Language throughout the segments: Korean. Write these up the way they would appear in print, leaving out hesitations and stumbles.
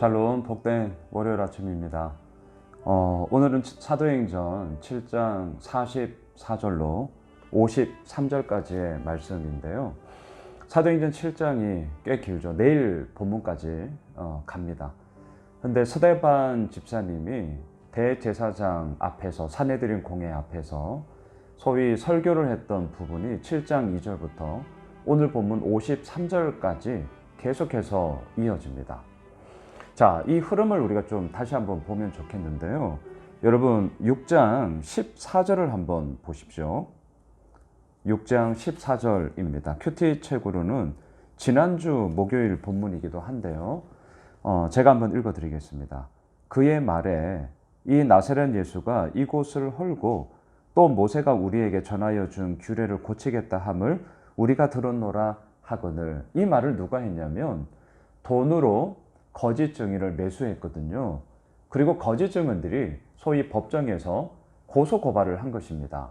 샬롬, 복된 월요일 아침입니다. 오늘은 사도행전 7장 44절로 53절까지의 말씀인데요. 사도행전 7장이 꽤 길죠. 내일 본문까지 갑니다. 근데 스데반 집사님이 대제사장 앞에서, 산헤드린 공회 앞에서 소위 설교를 했던 부분이 7장 2절부터 오늘 본문 53절까지 계속해서 이어집니다. 자, 이 흐름을 우리가 좀 다시 한번 보면 좋겠는데요. 여러분 6장 14절을 한번 보십시오. 6장 14절입니다. 큐티 책으로는 지난주 목요일 본문이기도 한데요. 제가 한번 읽어드리겠습니다. 그의 말에 이 나사렛 예수가 이곳을 헐고 또 모세가 우리에게 전하여 준 규례를 고치겠다 함을 우리가 들었노라 하거늘. 이 말을 누가 했냐면 돈으로 거짓 증인을 매수했거든요. 그리고 거짓 증언들이 소위 법정에서 고소 고발을 한 것입니다.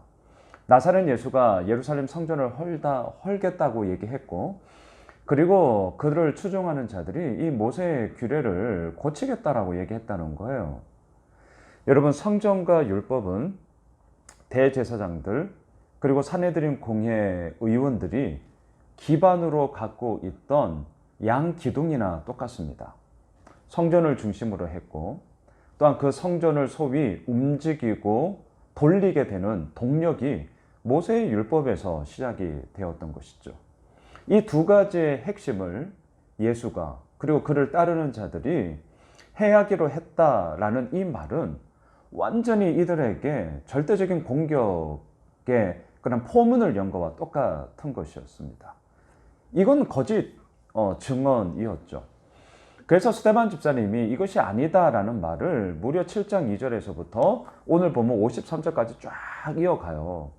나사렛 예수가 예루살렘 성전을 헐겠다고 얘기했고, 그리고 그를 추종하는 자들이 이 모세의 규례를 고치겠다라고 얘기했다는 거예요. 여러분, 성전과 율법은 대제사장들 그리고 산헤드린 공회 의원들이 기반으로 갖고 있던 양기둥이나 똑같습니다. 성전을 중심으로 했고, 또한 그 성전을 소위 움직이고 돌리게 되는 동력이 모세의 율법에서 시작이 되었던 것이죠. 이 두 가지의 핵심을 예수가 그리고 그를 따르는 자들이 해하기로 했다라는 이 말은 완전히 이들에게 절대적인 공격의 그런 포문을 연 것과 똑같은 것이었습니다. 이건 거짓 증언이었죠. 그래서 스데반 집사님이 이것이 아니다라는 말을 무려 7장 2절에서부터 오늘 보면 53절까지 쫙 이어가요.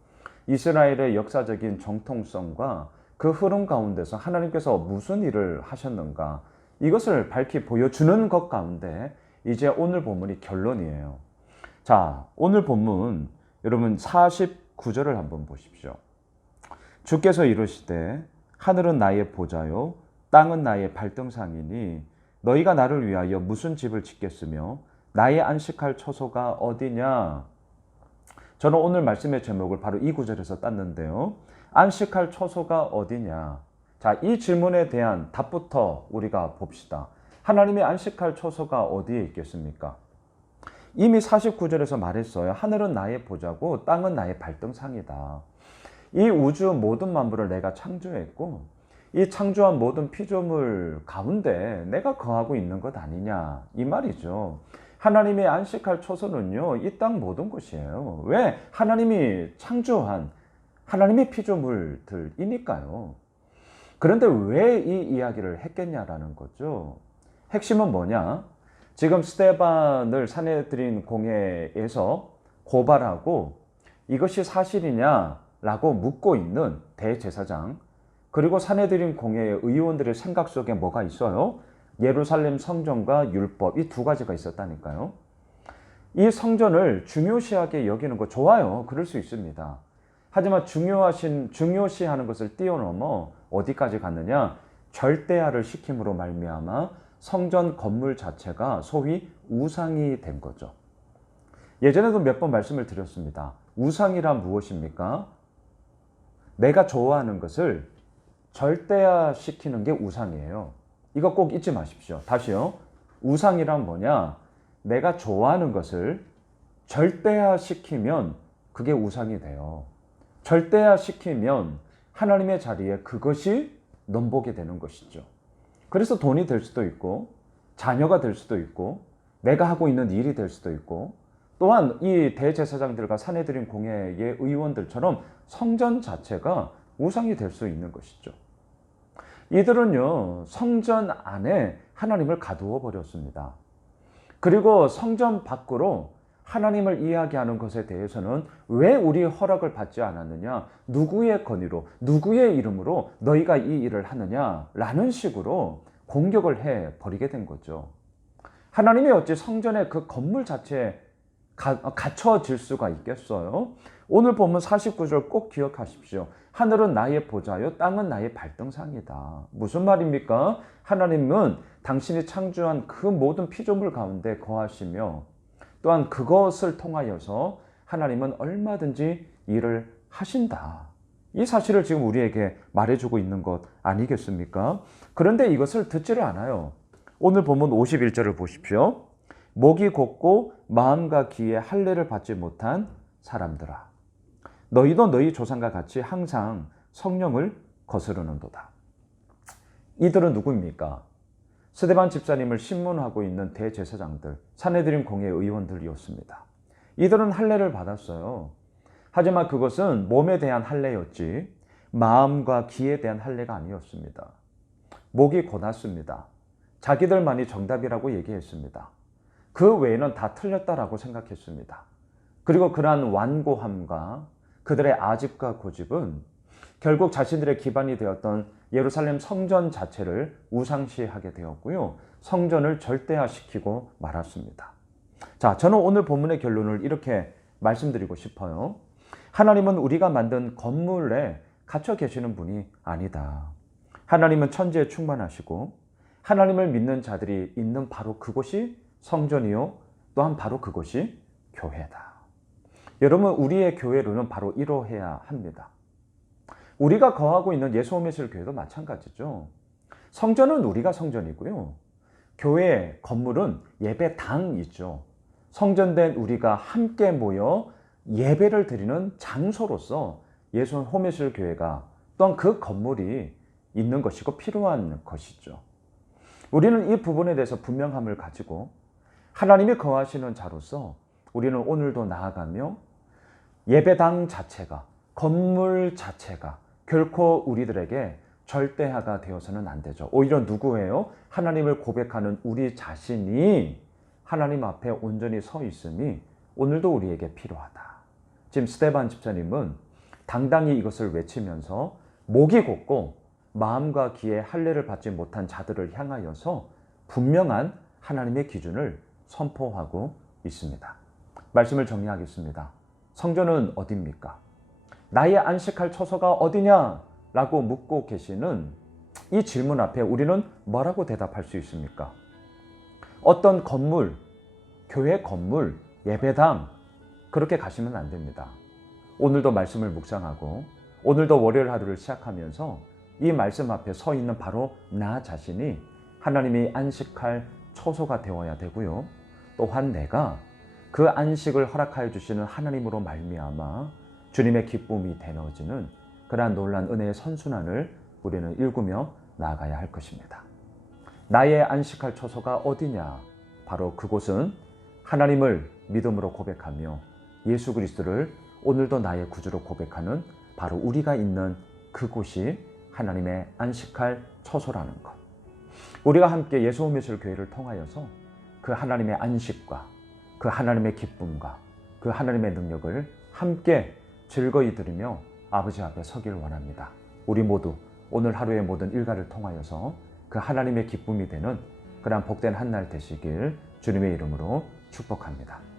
이스라엘의 역사적인 정통성과 그 흐름 가운데서 하나님께서 무슨 일을 하셨는가, 이것을 밝히 보여주는 것 가운데 이제 오늘 본문이 결론이에요. 자, 오늘 본문 여러분 49절을 한번 보십시오. 주께서 이르시되 하늘은 나의 보좌요 땅은 나의 발등상이니 너희가 나를 위하여 무슨 집을 짓겠으며 나의 안식할 처소가 어디냐. 저는 오늘 말씀의 제목을 바로 이 구절에서 땄는데요. 안식할 처소가 어디냐. 자, 이 질문에 대한 답부터 우리가 봅시다. 하나님의 안식할 처소가 어디에 있겠습니까? 이미 49절에서 말했어요. 하늘은 나의 보좌고 땅은 나의 발등상이다. 이 우주 모든 만물을 내가 창조했고 이 창조한 모든 피조물 가운데 내가 거하고 있는 것 아니냐, 이 말이죠. 하나님의 안식할 처소는요, 이 땅 모든 것이에요. 왜? 하나님이 창조한 하나님의 피조물들이니까요. 그런데 왜 이 이야기를 했겠냐라는 거죠. 핵심은 뭐냐? 지금 스데반을 산헤드린 공회에서 고발하고 이것이 사실이냐라고 묻고 있는 대제사장, 그리고 산헤드린 공회의 의원들의 생각 속에 뭐가 있어요? 예루살렘 성전과 율법, 이 두 가지가 있었다니까요. 이 성전을 중요시하게 여기는 거 좋아요. 그럴 수 있습니다. 하지만 중요시하는 것을 뛰어넘어 어디까지 갔느냐? 절대화를 시킴으로 말미암아 성전 건물 자체가 소위 우상이 된 거죠. 예전에도 몇 번 말씀을 드렸습니다. 우상이란 무엇입니까? 내가 좋아하는 것을 절대화시키는 게 우상이에요. 이거 꼭 잊지 마십시오. 다시요. 우상이란 뭐냐? 내가 좋아하는 것을 절대화시키면 그게 우상이 돼요. 절대화시키면 하나님의 자리에 그것이 넘보게 되는 것이죠. 그래서 돈이 될 수도 있고, 자녀가 될 수도 있고, 내가 하고 있는 일이 될 수도 있고, 또한 이 대제사장들과 산헤드린 공회의 의원들처럼 성전 자체가 우상이 될 수 있는 것이죠. 이들은요, 성전 안에 하나님을 가두어 버렸습니다. 그리고 성전 밖으로 하나님을 이야기하는 것에 대해서는 왜 우리 허락을 받지 않았느냐, 누구의 건의로, 누구의 이름으로 너희가 이 일을 하느냐라는 식으로 공격을 해 버리게 된 거죠. 하나님이 어찌 성전의 그 건물 자체에 갖춰질 수가 있겠어요? 오늘 보면 49절 꼭 기억하십시오. 하늘은 나의 보좌요, 땅은 나의 발등상이다. 무슨 말입니까? 하나님은 당신이 창조한 그 모든 피조물 가운데 거하시며 또한 그것을 통하여서 하나님은 얼마든지 일을 하신다. 이 사실을 지금 우리에게 말해주고 있는 것 아니겠습니까? 그런데 이것을 듣지를 않아요. 오늘 본문 51절을 보십시오. 목이 곧고 마음과 귀에 할례를 받지 못한 사람들아, 너희도 너희 조상과 같이 항상 성령을 거스르는도다. 이들은 누구입니까? 스데반 집사님을 신문하고 있는 대제사장들, 산헤드린 공회 의원들이었습니다. 이들은 할례를 받았어요. 하지만 그것은 몸에 대한 할례였지 마음과 귀에 대한 할례가 아니었습니다. 목이 곧았습니다. 자기들만이 정답이라고 얘기했습니다. 그 외에는 다 틀렸다라고 생각했습니다. 그리고 그러한 완고함과 그들의 아집과 고집은 결국 자신들의 기반이 되었던 예루살렘 성전 자체를 우상시하게 되었고요. 성전을 절대화시키고 말았습니다. 자, 저는 오늘 본문의 결론을 이렇게 말씀드리고 싶어요. 하나님은 우리가 만든 건물에 갇혀 계시는 분이 아니다. 하나님은 천지에 충만하시고 하나님을 믿는 자들이 있는 바로 그곳이 성전이요, 또한 바로 그곳이 교회다. 여러분, 우리의 교회로는 바로 이러해야 합니다. 우리가 거하고 있는 예수홈의실 교회도 마찬가지죠. 성전은 우리가 성전이고요. 교회 건물은 예배당이죠. 성전된 우리가 함께 모여 예배를 드리는 장소로서 예수홈의실 교회가 또한 그 건물이 있는 것이고 필요한 것이죠. 우리는 이 부분에 대해서 분명함을 가지고 하나님이 거하시는 자로서 우리는 오늘도 나아가며 예배당 자체가, 건물 자체가 결코 우리들에게 절대화가 되어서는 안 되죠. 오히려 누구예요? 하나님을 고백하는 우리 자신이 하나님 앞에 온전히 서 있음이 오늘도 우리에게 필요하다. 지금 스데반 집사님은 당당히 이것을 외치면서 목이 곧고 마음과 귀에 할례를 받지 못한 자들을 향하여서 분명한 하나님의 기준을 선포하고 있습니다. 말씀을 정리하겠습니다. 성전은 어디입니까? 나의 안식할 처소가 어디냐? 라고 묻고 계시는 이 질문 앞에 우리는 뭐라고 대답할 수 있습니까? 어떤 건물, 교회 건물, 예배당 그렇게 가시면 안 됩니다. 오늘도 말씀을 묵상하고 오늘도 월요일 하루를 시작하면서 이 말씀 앞에 서 있는 바로 나 자신이 하나님이 안식할 처소가 되어야 되고요. 또한 내가 그 안식을 허락하여 주시는 하나님으로 말미암아 주님의 기쁨이 되어지는 그러한 놀라운 은혜의 선순환을 우리는 일구며 나아가야 할 것입니다. 나의 안식할 처소가 어디냐? 바로 그곳은 하나님을 믿음으로 고백하며 예수 그리스도를 오늘도 나의 구주로 고백하는 바로 우리가 있는 그곳이 하나님의 안식할 처소라는 것. 우리가 함께 예수홈의실 교회를 통하여서 그 하나님의 안식과 그 하나님의 기쁨과 그 하나님의 능력을 함께 즐거이 들으며 아버지 앞에 서길 원합니다. 우리 모두 오늘 하루의 모든 일과를 통하여서 그 하나님의 기쁨이 되는 그러한 복된 한 날 되시길 주님의 이름으로 축복합니다.